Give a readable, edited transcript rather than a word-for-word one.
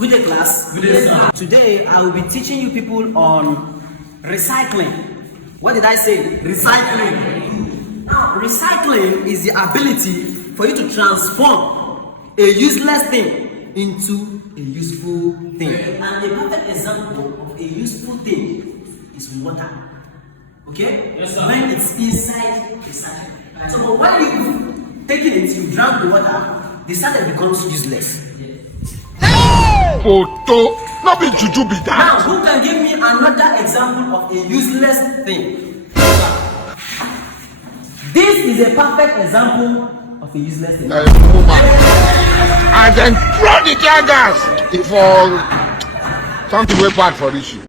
Good day, class. Good day, sir. Today I will be teaching you people on recycling. What did I say? Recycling. Now, recycling is the ability for you to transform a useless thing into a useful thing. And a perfect example of a useful thing is water. Okay? Yes, sir. When it's inside the sachet. So when you take it, you drown the water, the sachet becomes useless. Photo, not be juju be that. Now, who can give me another example of a useless thing? This is a perfect example of a useless thing. Woman, and then throw the tear gas for something way bad for this.